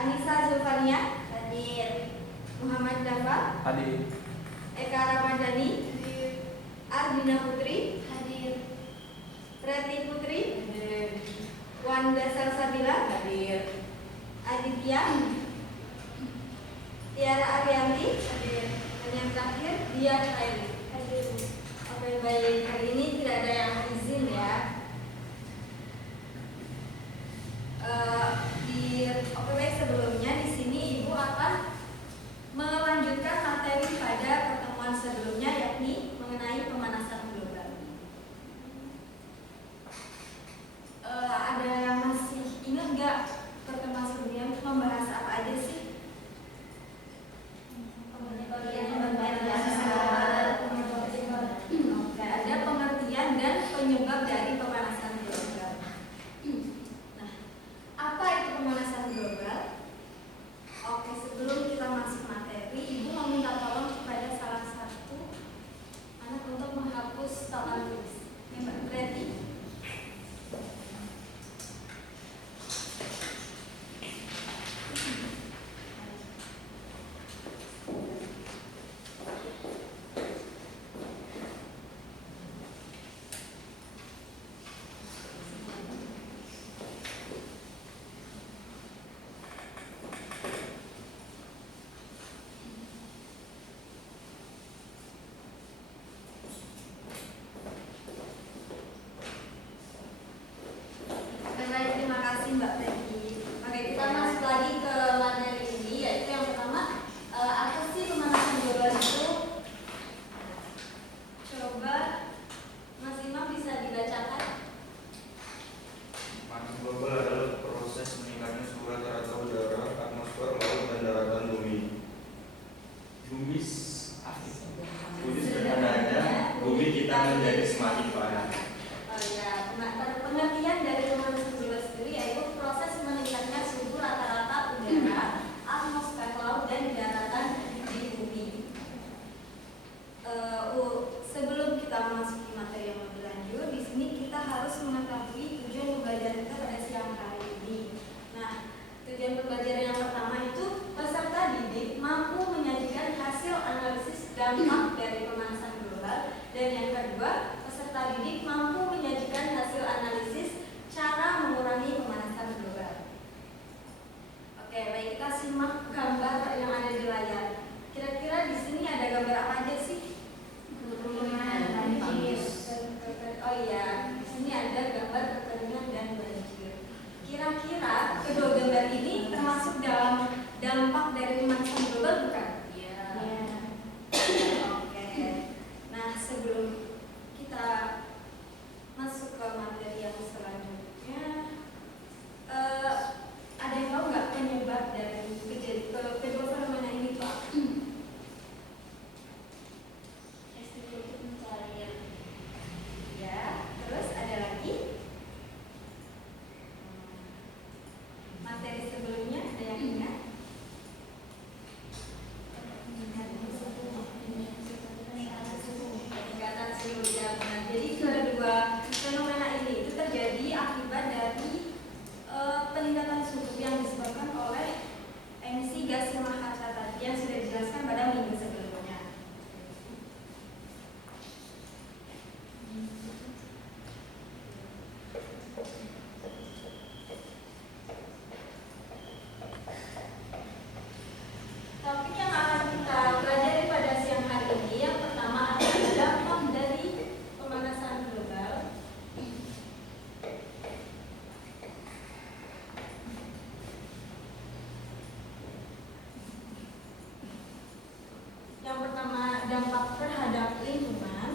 Anissa Zulfania hadir, Muhammad Dafa hadir, Eka Ramadhani hadir, Ardina Putri hadir, Preti Putri hadir, Wanda Salsabila hadir, Aditya Tiara Arianti hadir, dan yang terakhir Dia Khairi hadir. Oke, baik, hari ini tidak ada yang izin ya. Di OPW sebelumnya di sini Ibu akan melanjutkan materi pada pertemuan sebelumnya, yakni mengenai pemanasan global. Ada yang masih ingat nggak pertemuan sebelumnya membahas apa aja sih? Oke, ada pengertian dan penyebab dari pemanasan global. Nah, apa itu pemanasan global? Oke, sebelum kita masuk materi, Ibu meminta tolong kepada salah satu anak untuk menghapus papan tulis. Ini Mbak Preti. Baik, terima kasih Mbak Preti. Oke, kita masuk lagi ke materi ini, yaitu yang pertama, apa sih pemanasan global itu? Coba Mas Imam bisa dibacakan. Pemanasan global adalah proses meningkatnya suhu rata-rata udara, atmosfer, laut, dan daratan bumi. Wujud sederhananya, bumi kita menjadi semakin panas. Oh ya, pengertian dari pemanasan global sendiri yaitu proses meningkatnya suhu rata-rata udara, atmosfer, laut, dan daratan di bumi. Sebelum kita memasuki materi yang lebih lanjut, di sini kita harus mengetahui tujuan pembelajaran kita pada siang hari ini. Nah, tujuan pembelajaran yang pertama itu peserta didik mampu menyajikan hasil analisis dampak dari pemanasan global, dan yang kedua, peserta didik mampu menyajikan hasil analisis cara mengurangi pemanasan global. Oke, baik, kita simak gambar yang ada di layar. Kira-kira di sini ada gambar apa aja sih? Oh iya, di sini ada gambar kekeringan dan banjir. Kira-kira kedua gambar ini termasuk dalam dampak dari pemanasan global bukan? Iya. Oke. Nah, sebelum kita masuk ke materi yang selanjutnya, ada yang tahu nggak penyebab dari kedua fenomena ini itu apa? Ya, terus ada lagi materi sebelumnya, ada yang ingat? Peningkatan suhu ya, benar. Jadi kedua fenomena ini itu terjadi akibat dari peningkatan suhu yang disebabkan oleh emisi gas rumah kaca tadi yang sudah dijelaskan pada minggu sebelumnya. Topik yang akan kita pelajari pada siang hari ini yang pertama adalah dampak dari pemanasan global. Yang pertama, dampak terhadap lingkungan.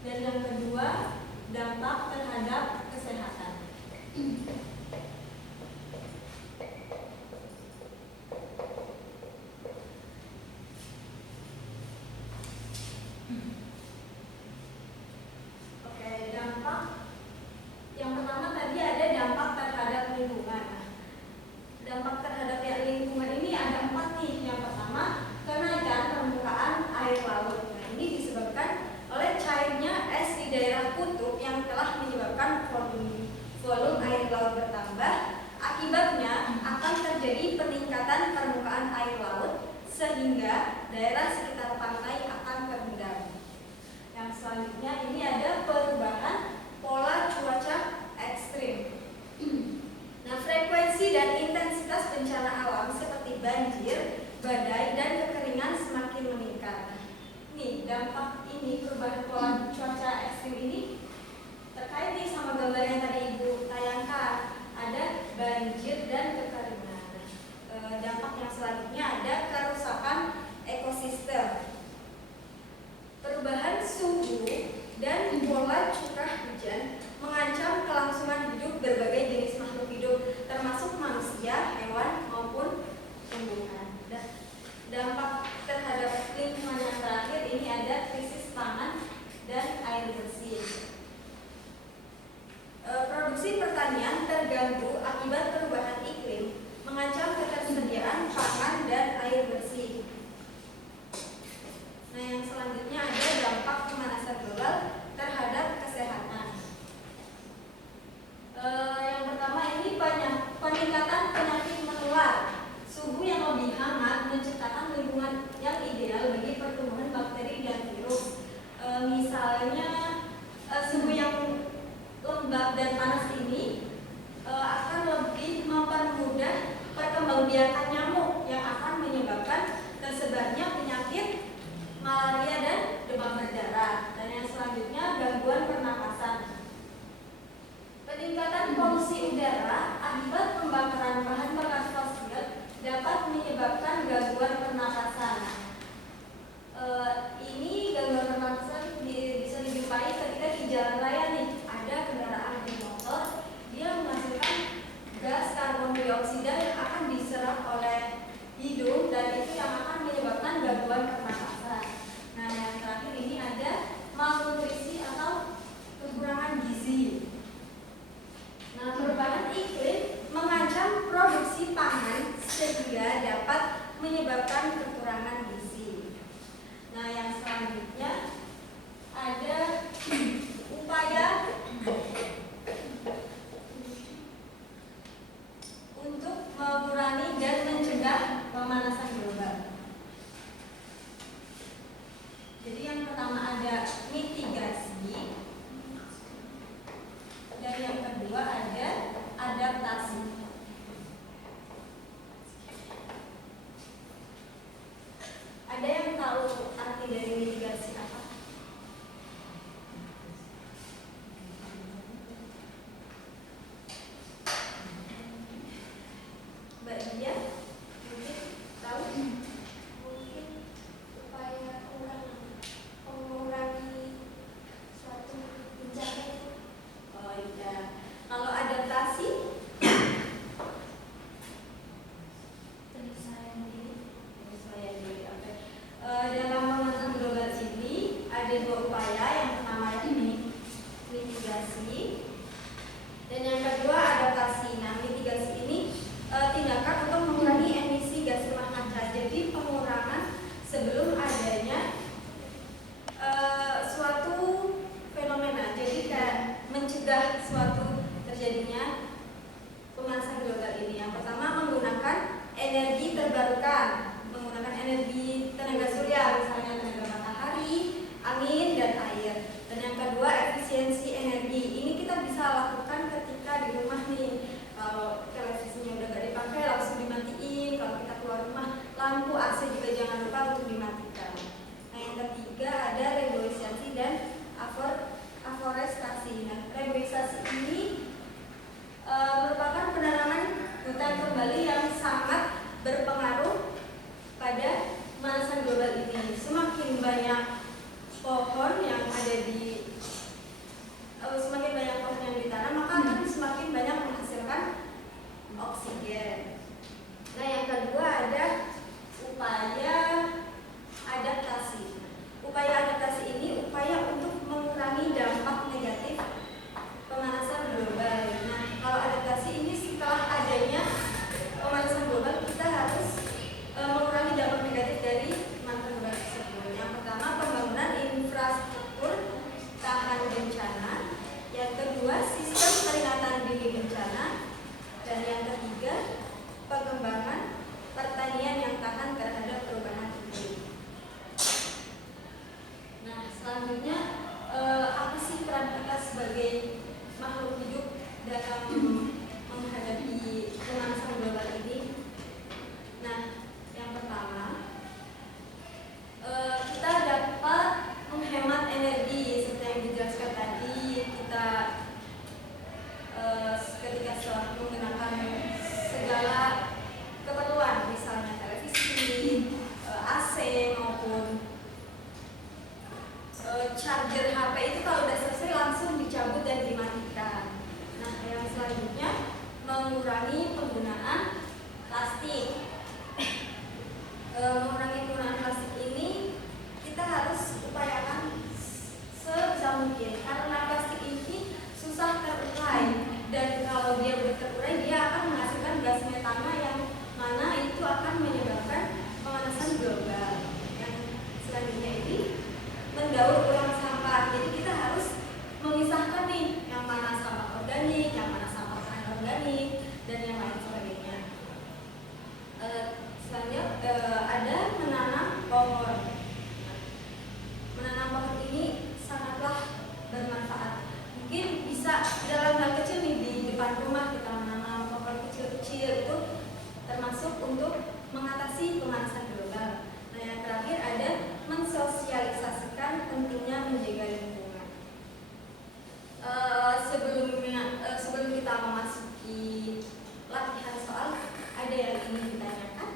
Dan yang kedua, dampak terhadap kesehatan. Oke, dampak yang pertama tadi ada dampak terhadap lingkungan. Dampak terhadap lingkungan ini ada 4 nih. Yang pertama, kenaikan permukaan air laut. Nah, ini disebabkan oleh cairnya es di daerah pada kutub yang telah menyebabkan volume air laut bertambah. Akibatnya akan terjadi peningkatan permukaan air laut sehingga daerah sekitar pantai akan terendam. Yang selanjutnya ini ada perubahan pola cuaca ekstrim. Nah, frekuensi dan intensitas bencana alam seperti banjir, badai, dan kekeringan semakin meningkat. Nih, dampak ini perubahan pola cuaca ekstrim ini terkait nih sama gambar yang tadi Ibu tayangkan. Ada banjir dan kekeringan. Dampak yang selanjutnya ada kerusakan ekosistem. Perubahan suhu dan pola curah hujan mengancam kelangsungan hidup berbagai jenis makhluk hidup, termasuk manusia, hewan, maupun tumbuhan. Dampak terhadap lingkungan yang terakhir ini ada krisis pangan dan air bersih. Produksi pertanian terganggu akibat perubahan iklim, mengancam ketersediaan pangan dan air bersih. Nah, yang selanjutnya ada dampak pemanasan global terhadap kesehatan. Yang pertama ini peningkatan penyakit menular. Suhu yang lebih hangat menciptakan lingkungan yang ideal bagi pertumbuhan bakteri dan virus. Misalnya suhu yang lembab dan panas ini akan lebih mempermudah perkembangbiakan nyamuk yang akan menyebabkan tersebarnya penyakit malaria dan demam berdarah. Dan yang selanjutnya gangguan pernapasan. Peningkatan polusi udara akibat pembakaran bahan bakar fosil dapat menyebabkan gangguan pernapasan. Ini gangguan pernapasan bisa dijumpai ketika di jalan raya nih ada kendaraan bermotor, dia menghasilkan gas karbon dioksida yang akan diserap oleh hidung dan itu yang akan menyebabkan gangguan pernapasan. Nah, yang terakhir ini ada malnutrisi atau kekurangan gizi. Nah, perubahan iklim mengancam produksi pangan sehingga dapat menyebabkan kekurangan gizi. Nah, yang selanjutnya ada upaya untuk mengurangi dan mencegah pemanasan global. Jadi yang pertama ada mitigasi, dan yang kedua ada adaptasi. Ada yang tahu arti dari mitigasi apa? Mbak Dia mungkin tahu? Mungkin upaya mengurangi suatu bencana itu. Oh iya. Kalau adaptasi, penyesuaian diri. Oke. Dalam pemanasan global ini ada dua upaya. Yang pertama ini mitigasi, dan yang kedua adaptasi. Nah, mitigasi ini tindakan untuk mengurangi emisi gas rumah kaca. Jadi pengurangan sebelum adanya suatu fenomena. Jadi kayak mencegah suatu terjadinya pemanasan global ini. Yang pertama menggunakan energi terbarukan, menggunakan energi tenaga surya, misalnya tenaga matahari, angin, dan air. Dan yang kedua efisiensi energi. Ini kita bisa lakukan ketika di rumah organik dan yang lain sebagainya. Selanjutnya ada menanam pohon. Menanam pohon ini sangatlah bermanfaat. Mungkin bisa dalam hal kecil nih, di depan rumah kita menanam pohon kecil-kecil, itu termasuk untuk mengatasi pemanasan global. Nah, yang terakhir ada mensosialisasikan pentingnya menjaga lingkungan. Sebelum kita memasuki latihan soal, ada yang ingin ditanyakan?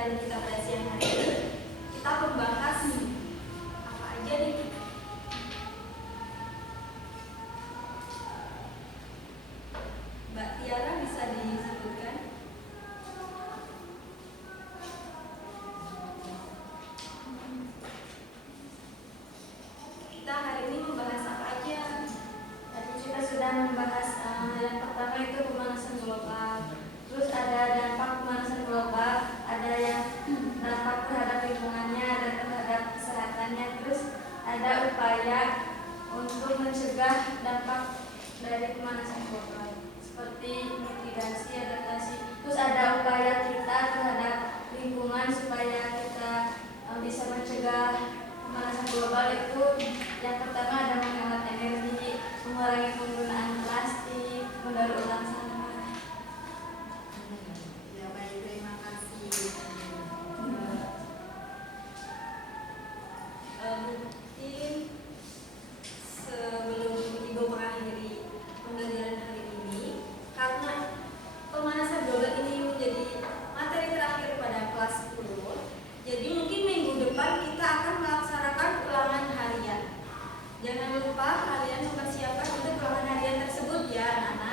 pembelajaran kita pada siang hari ini, kita membahas apa aja nih? Mbak Tiara bisa disebutkan? Kita hari ini membahas apa aja? Tadi kita sudah membahas yang pertama itu pemanasan global. Terus ada dampak pemanasan global, ada yang dampak terhadap lingkungannya dan terhadap kesehatannya. Terus ada upaya untuk mencegah dampak dari pemanasan global seperti mitigasi, adaptasi. Terus ada upaya kita terhadap lingkungan supaya kita bisa mencegah pemanasan global itu yang pertama ada menghemat energi, mengurangi penggunaan plastik, mendaur ulang sampah. Ya baik, terima kasih. Mungkin sebelum Ibu mengakhiri pembelajaran hari ini, karena pemanasan global ini menjadi materi terakhir pada kelas 10, jadi mungkin minggu depan kita akan melaksanakan ulangan harian. Jangan lupa kalian mempersiapkan untuk ulangan harian tersebut ya anak-anak.